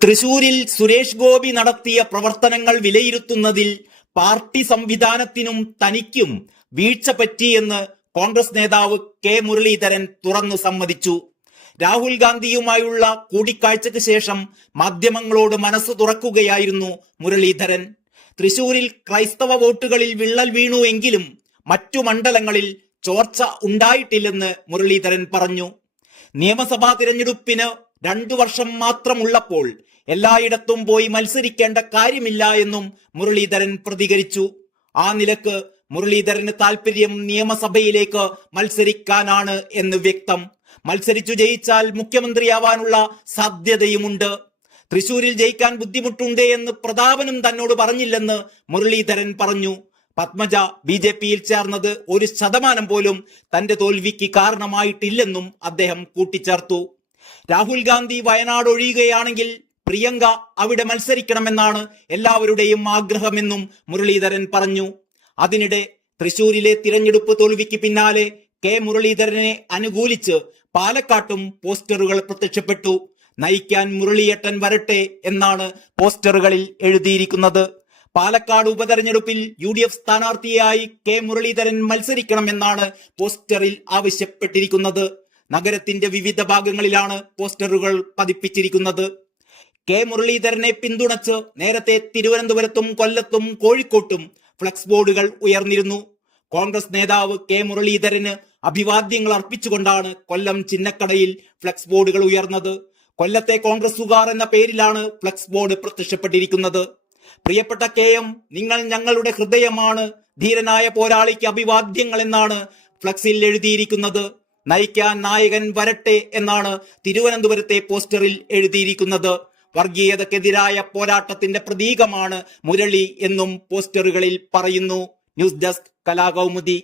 തൃശൂരിൽ സുരേഷ് ഗോപി നടത്തിയ പ്രവർത്തനങ്ങൾ വിലയിരുത്തുന്നതിൽ പാർട്ടി സംവിധാനത്തിനും തനിക്കും വീഴ്ച പറ്റിയെന്ന് കോൺഗ്രസ് നേതാവ് കെ മുരളീധരൻ തുറന്നു സമ്മതിച്ചു. രാഹുൽ ഗാന്ധിയുമായുള്ള കൂടിക്കാഴ്ചയ്ക്ക് ശേഷം മാധ്യമങ്ങളോട് മനസ്സ് തുറക്കുകയായിരുന്നു മുരളീധരൻ. തൃശൂരിൽ ക്രൈസ്തവ വോട്ടുകളിൽ വിള്ളൽ വീണു എങ്കിലും മറ്റു മണ്ഡലങ്ങളിൽ ചോർച്ച ഉണ്ടായിട്ടില്ലെന്ന് മുരളീധരൻ പറഞ്ഞു. നിയമസഭാ തിരഞ്ഞെടുപ്പിന് 2 വർഷം മാത്രമുള്ളപ്പോൾ എല്ലായിടത്തും പോയി മത്സരിക്കേണ്ട കാര്യമില്ല എന്നും മുരളീധരൻ പ്രതികരിച്ചു. ആ നിലക്ക് മുരളീധരന് താല്പര്യം നിയമസഭയിലേക്ക് മത്സരിക്കാനാണ് എന്ന് വ്യക്തം. മത്സരിച്ചു ജയിച്ചാൽ മുഖ്യമന്ത്രിയാവാനുള്ള സാധ്യതയുമുണ്ട്. തൃശൂരിൽ ജയിക്കാൻ ബുദ്ധിമുട്ടുണ്ട് എന്ന് പ്രതാപനും തന്നോട് പറഞ്ഞില്ലെന്ന് മുരളീധരൻ പറഞ്ഞു. പത്മജ BJPയിൽ ചേർന്നത് 1% പോലും തന്റെ തോൽവിക്ക് കാരണമായിട്ടില്ലെന്നും അദ്ദേഹം കൂട്ടിച്ചേർത്തു. രാഹുൽ ഗാന്ധി വയനാട് ഒഴിയുകയാണെങ്കിൽ പ്രിയങ്ക അവിടെ മത്സരിക്കണമെന്നാണ് എല്ലാവരുടെയും ആഗ്രഹമെന്നും മുരളീധരൻ പറഞ്ഞു. അതിനിടെ തൃശൂരിലെ തിരഞ്ഞെടുപ്പ് തോൽവിക്ക് പിന്നാലെ കെ മുരളീധരനെ അനുകൂലിച്ച് പാലക്കാട്ടും പോസ്റ്ററുകൾ പ്രത്യക്ഷപ്പെട്ടു. നയിക്കാൻ മുരളിയേട്ടൻ വരട്ടെ എന്നാണ് പോസ്റ്ററുകളിൽ എഴുതിയിരിക്കുന്നത്. പാലക്കാട് ഉപതെരഞ്ഞെടുപ്പിൽ UDF സ്ഥാനാർത്ഥിയായി കെ മുരളീധരൻ മത്സരിക്കണമെന്നാണ് പോസ്റ്ററിൽ ആവശ്യപ്പെട്ടിരിക്കുന്നത്. നഗരത്തിന്റെ വിവിധ ഭാഗങ്ങളിലാണ് പോസ്റ്ററുകൾ പതിപ്പിച്ചിരിക്കുന്നത്. കെ മുരളീധരനെ പിന്തുണച്ച് നേരത്തെ തിരുവനന്തപുരത്തും കൊല്ലത്തും കോഴിക്കോട്ടും ഫ്ലക്സ് ബോർഡുകൾ ഉയർന്നിരുന്നു. കോൺഗ്രസ് നേതാവ് കെ മുരളീധരന് അഭിവാദ്യങ്ങൾ അർപ്പിച്ചുകൊണ്ടാണ് കൊല്ലം ചിന്നക്കടയിൽ ഫ്ലക്സ് ബോർഡുകൾ ഉയർന്നത്. കൊല്ലത്തെ കോൺഗ്രസുകാർ എന്ന പേരിലാണ് ഫ്ലക്സ് ബോർഡ് പ്രത്യക്ഷപ്പെട്ടിരിക്കുന്നത്. പ്രിയപ്പെട്ട KM, നിങ്ങൾ ഞങ്ങളുടെ ഹൃദയമാണ്. ധീരനായ പോരാളിക്ക് അഭിവാദ്യങ്ങൾ എന്നാണ് ഫ്ലക്സിൽ എഴുതിയിരിക്കുന്നത്. നയിക്കാൻ നായകൻ വരട്ടെ എന്നാണ് തിരുവനന്തപുരത്തെ പോസ്റ്ററിൽ എഴുതിയിരിക്കുന്നത്. വർഗീയതക്കെതിരായ പോരാട്ടത്തിന്റെ പ്രതീകമാണ് മുരളി എന്നും പോസ്റ്ററുകളിൽ പറയുന്നു. News desk Kalakaumudi.